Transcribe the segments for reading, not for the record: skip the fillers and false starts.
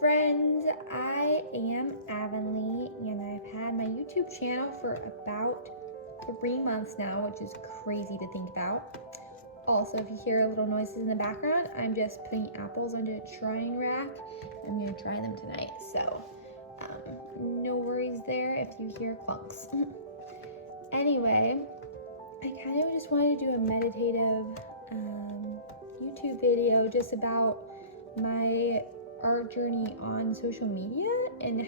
friends, I am Avonlea and I've had my YouTube channel for about 3 months now, which is crazy to think about. Also, if you hear little noises in the background, I'm just putting apples onto a drying rack. I'm going to dry them tonight, so no worries there if you hear clunks. Anyway, I kind of just wanted to do a meditative YouTube video just about my art journey on social media and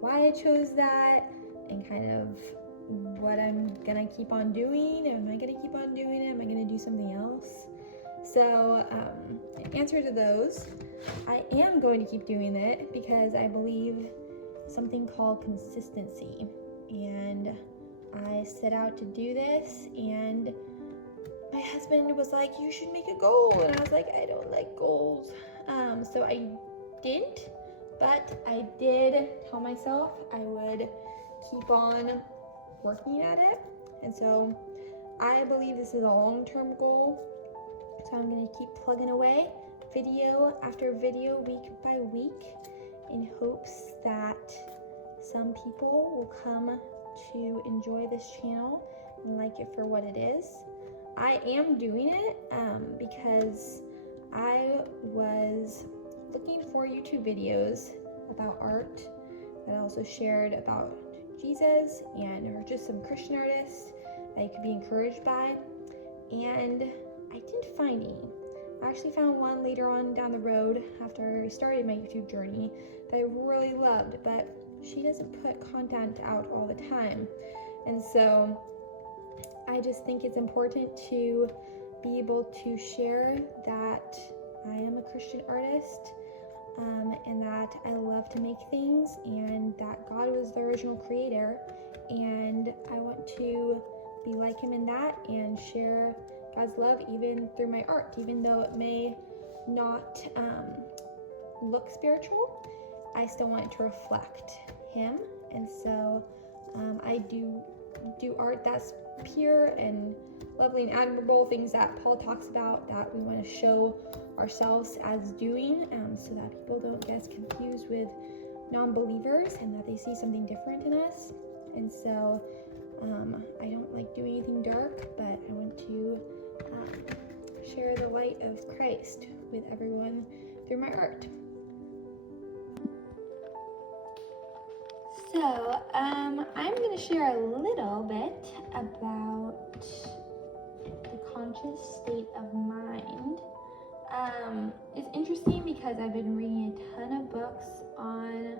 why I chose that and kind of what I'm gonna keep on doing. Am I gonna keep on doing it? Am I gonna do something else? So in answer to those, I am going to keep doing it because I believe something called consistency, and I set out to do this, and my husband was like, you should make a goal, and I was like, I don't like goals. So I didn't, but I did tell myself I would keep on working at it. And so I believe this is a long-term goal. So I'm gonna keep plugging away video after video, week by week, in hopes that some people will come to enjoy this channel and like it for what it is. I am doing it because I was looking for YouTube videos about art that I also shared about Jesus or just some Christian artists that you could be encouraged by, and I didn't find any. I actually found one later on down the road after I started my YouTube journey that I really loved, but she doesn't put content out all the time, and so I just think it's important to be able to share that I am a Christian artist, and that I love to make things, and that God was the original creator, and I want to be like him in that and share God's love even through my art, even though it may not look spiritual. I still want it to reflect him, and so I do art that's pure and lovely and admirable, things that Paul talks about that we want to show ourselves as doing, so that people don't get us confused with non-believers and that they see something different in us. And so I don't like doing anything dark, but I want to share the light of Christ with everyone through my art. So I'm going to share a little bit about the conscious state of mind. It's interesting because I've been reading a ton of books on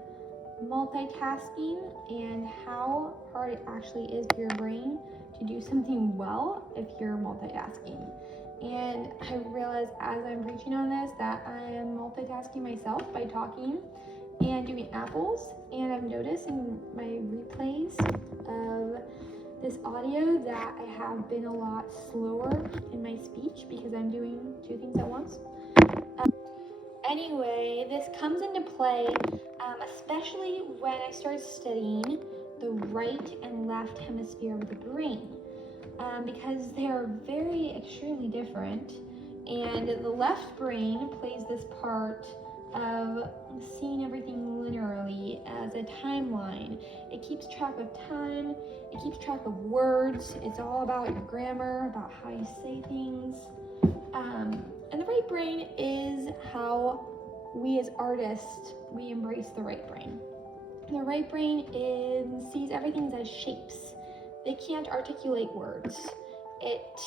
multitasking and how hard it actually is for your brain to do something well if you're multitasking. And I realized as I'm preaching on this that I am multitasking myself by talking and doing apples, and I've noticed in my replays of this audio that I have been a lot slower in my speech because I'm doing two things at once. Anyway, this comes into play especially when I started studying the right and left hemisphere of the brain, because they're very extremely different, and the left brain plays this part of seeing everything linearly as a timeline. It keeps track of time, it keeps track of words, it's all about your grammar, about how you say things. And the right brain is how we as artists, we embrace the right brain. The right brain sees everything as shapes. They can't articulate words. It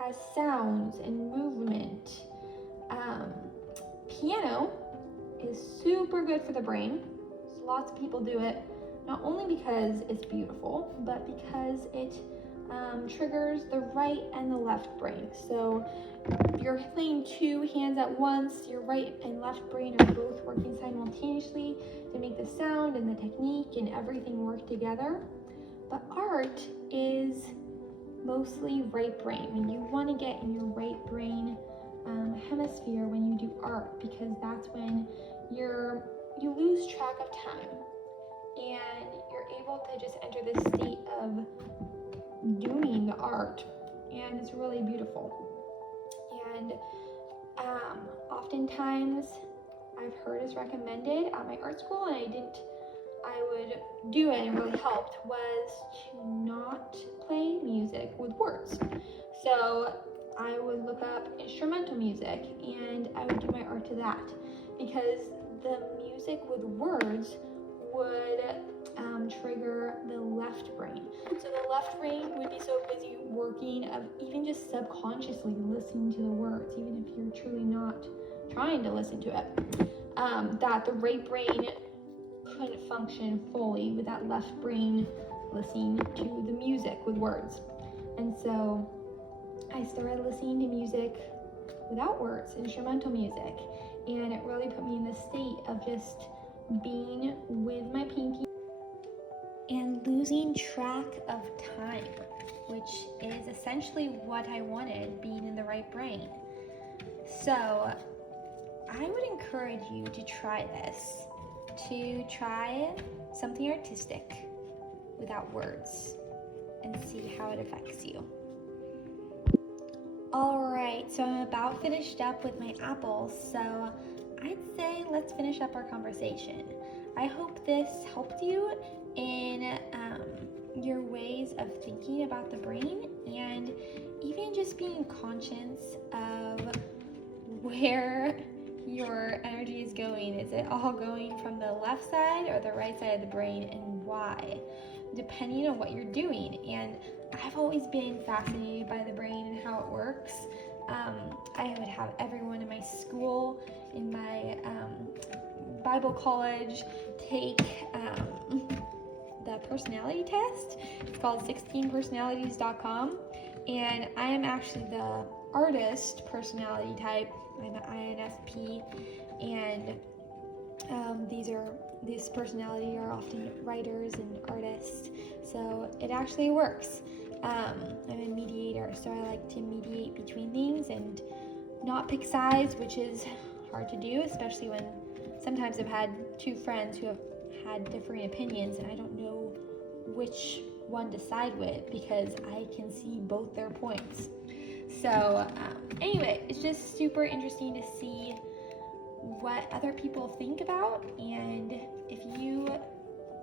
has sounds and movement. Piano is super good for the brain. So lots of people do it, not only because it's beautiful, but because it triggers the right and the left brain. So if you're playing two hands at once, your right and left brain are both working simultaneously to make the sound and the technique and everything work together. But art is mostly right brain. When you want to get in your right brain hemisphere when you do art, because that's when you lose track of time and you're able to just enter this state of doing the art, and it's really beautiful. And oftentimes I've heard is recommended at my art school, and I would do it and it really helped, was to not play music with words. So I would look up instrumental music and I would do my art to that, because the music with words would trigger the left brain. So the left brain would be so busy working of even just subconsciously listening to the words, even if you're truly not trying to listen to it, that the right brain couldn't function fully with that left brain listening to the music with words. And so I started listening to music without words, instrumental music, and it really put me in the state of just being with my pinky and losing track of time, which is essentially what I wanted, being in the right brain. So I would encourage you to try this, to try something artistic without words and see how it affects you. Alright, so I'm about finished up with my apples, so I'd say let's finish up our conversation. I hope this helped you in your ways of thinking about the brain, and even just being conscious of where your energy is going. Is it all going from the left side or the right side of the brain, and why? Depending on what you're doing. And I've always been fascinated by the brain and how it works. I would have everyone in my school, in my Bible college, take the personality test. It's called 16personalities.com, and I am actually the artist personality type. I'm an INFP, and these personality are often writers and artists, so it actually works. I'm a mediator, so I like to mediate between things and not pick sides, which is hard to do, especially when sometimes I've had two friends who have had differing opinions and I don't know which one to side with because I can see both their points. So anyway, it's just super interesting to see what other people think about, and if you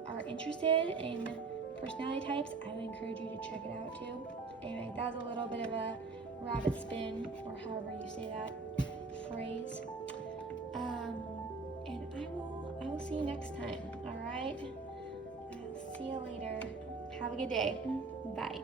are interested in personality types, I would encourage you to check it out too. Anyway, that was a little bit of a rabbit spin, or however you say that phrase. And I will see you next time. All right. I'll see you later. Have a good day. Bye.